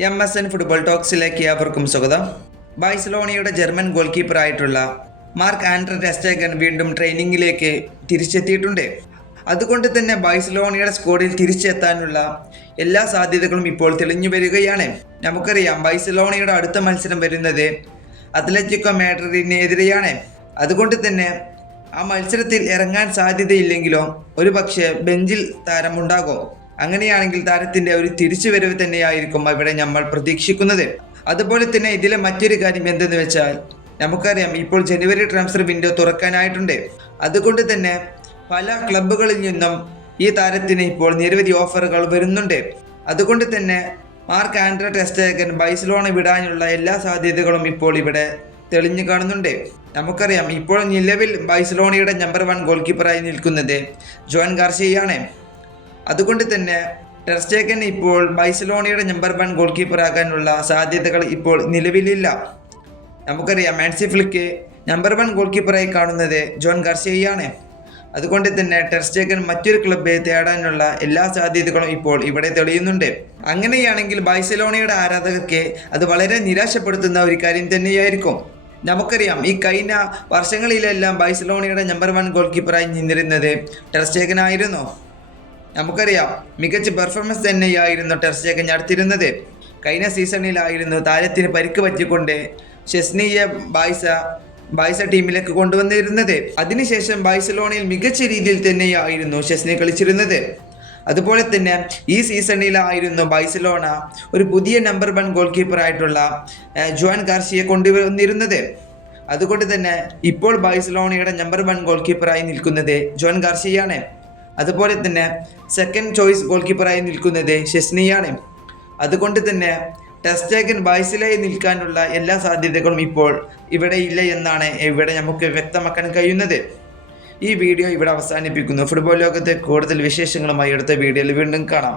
MSN football ടോക്സിലേക്ക് അവർക്കും സ്വാഗതം. ബാഴ്സലോണയുടെ ജർമ്മൻ ഗോൾ കീപ്പറായിട്ടുള്ള മാർക്ക് ആൻഡ്രെ ടെർ സ്റ്റെഗൻ വീണ്ടും ട്രെയിനിങ്ങിലേക്ക് തിരിച്ചെത്തിയിട്ടുണ്ട്. അതുകൊണ്ട് തന്നെ ബാഴ്സലോണയുടെ സ്ക്വാഡിൽ തിരിച്ചെത്താനുള്ള എല്ലാ സാധ്യതകളും ഇപ്പോൾ തെളിഞ്ഞു വരികയാണ്. നമുക്കറിയാം ബാഴ്സലോണയുടെ അടുത്ത മത്സരം വരുന്നത് അത്ലറ്റിക്കോ മാഡ്രിഡിനെതിരെയാണ്. അതുകൊണ്ട് തന്നെ ആ മത്സരത്തിൽ ഇറങ്ങാൻ സാധ്യതയില്ലെങ്കിലോ ഒരു പക്ഷേ ബെഞ്ചിൽ താരമുണ്ടാകും. അങ്ങനെയാണെങ്കിൽ താരത്തിൻ്റെ ഒരു തിരിച്ചുവരവ് തന്നെയായിരിക്കും ഇവിടെ നമ്മൾ പ്രതീക്ഷിക്കുന്നത്. അതുപോലെ തന്നെ ഇതിലെ മറ്റൊരു കാര്യം എന്തെന്ന് വെച്ചാൽ നമുക്കറിയാം ഇപ്പോൾ ജനുവരി ട്രാൻസ്ഫർ വിൻഡോ തുറക്കാനായിട്ടുണ്ട്. അതുകൊണ്ട് തന്നെ പല ക്ലബ്ബുകളിൽ നിന്നും ഈ താരത്തിന് ഇപ്പോൾ നിരവധി ഓഫറുകൾ വരുന്നുണ്ട്. അതുകൊണ്ട് തന്നെ മാർക്ക് ആൻഡ്രെ ടെർ സ്റ്റെഗൻ ബാഴ്സലോണ വിടാനുള്ള എല്ലാ സാധ്യതകളും ഇപ്പോൾ ഇവിടെ തെളിഞ്ഞു കാണുന്നുണ്ട്. നമുക്കറിയാം ഇപ്പോൾ നിലവിൽ ബാഴ്സലോണയുടെ നമ്പർ 1 ഗോൾ കീപ്പറായി നിൽക്കുന്നത് ജോൻ ഗാർസിയയാണ്. അതുകൊണ്ട് തന്നെ ടെർ സ്റ്റെഗൻ ഇപ്പോൾ ബാഴ്സലോണയുടെ നമ്പർ 1 ഗോൾ കീപ്പറാകാനുള്ള സാധ്യതകൾ ഇപ്പോൾ നിലവിലില്ല. നമുക്കറിയാം ഹാൻസി ഫ്ലിക്ക് നമ്പർ 1 ഗോൾ കീപ്പറായി കാണുന്നത് ജോൻ ഗാർസിയയാണ്. അതുകൊണ്ട് തന്നെ ടെർ സ്റ്റെഗൻ മറ്റൊരു ക്ലബ്ബെ തേടാനുള്ള എല്ലാ സാധ്യതകളും ഇപ്പോൾ ഇവിടെ തെളിയുന്നുണ്ട്. അങ്ങനെയാണെങ്കിൽ ബാഴ്സലോണയുടെ ആരാധകർക്ക് അത് വളരെ നിരാശപ്പെടുത്തുന്ന ഒരു കാര്യം തന്നെയായിരിക്കും. നമുക്കറിയാം ഈ കഴിഞ്ഞ വർഷങ്ങളിലെല്ലാം ബാഴ്സലോണയുടെ നമ്പർ 1 ഗോൾ കീപ്പറായി നിന്നിരുന്നത് ടെർ സ്റ്റെഗൻ ആയിരുന്നു. നമുക്കറിയാം മികച്ച പെർഫോമൻസ് തന്നെയായിരുന്നു ടെർ സ്റ്റെഗൻ നടത്തിയിരുന്നത്. കഴിഞ്ഞ സീസണിലായിരുന്നു താരത്തിന് പരിക്ക് പറ്റിക്കൊണ്ട് ഷെസ്നിയെ ബാഴ്സ ടീമിലേക്ക് കൊണ്ടുവന്നിരുന്നത്. അതിനുശേഷം ബാഴ്സലോണയിൽ മികച്ച രീതിയിൽ തന്നെയായിരുന്നു ഷെസ്നി കളിച്ചിരുന്നത്. അതുപോലെ തന്നെ ഈ സീസണിലായിരുന്നു ബാഴ്സലോണ ഒരു പുതിയ നമ്പർ 1 ഗോൾ കീപ്പറായിട്ടുള്ള ജോൻ ഗാർസിയെ കൊണ്ടുവന്നിരുന്നത്. അതുകൊണ്ട് തന്നെ ഇപ്പോൾ ബാഴ്സലോണയുടെ നമ്പർ 1 ഗോൾ കീപ്പറായി നിൽക്കുന്നത് ജോൻ ഗാർസിയയാണ്. അതുപോലെ തന്നെ സെക്കൻഡ് ചോയ്സ് ഗോൾ കീപ്പറായി നിൽക്കുന്നത് ഷെസ്നിയാണ്. അതുകൊണ്ട് തന്നെ ടെർ സ്റ്റെഗൻ ബാഴ്സയിൽ നിൽക്കാനുള്ള എല്ലാ സാധ്യതകളും ഇപ്പോൾ ഇവിടെ ഇല്ല എന്നാണ് ഇവിടെ നമുക്ക് വ്യക്തമാക്കാൻ കഴിയുന്നത്. ഈ വീഡിയോ ഇവിടെ അവസാനിപ്പിക്കുന്നു. ഫുട്ബോൾ ലോകത്തെ കൂടുതൽ വിശേഷങ്ങളുമായി അടുത്ത വീഡിയോയിൽ വീണ്ടും കാണാം.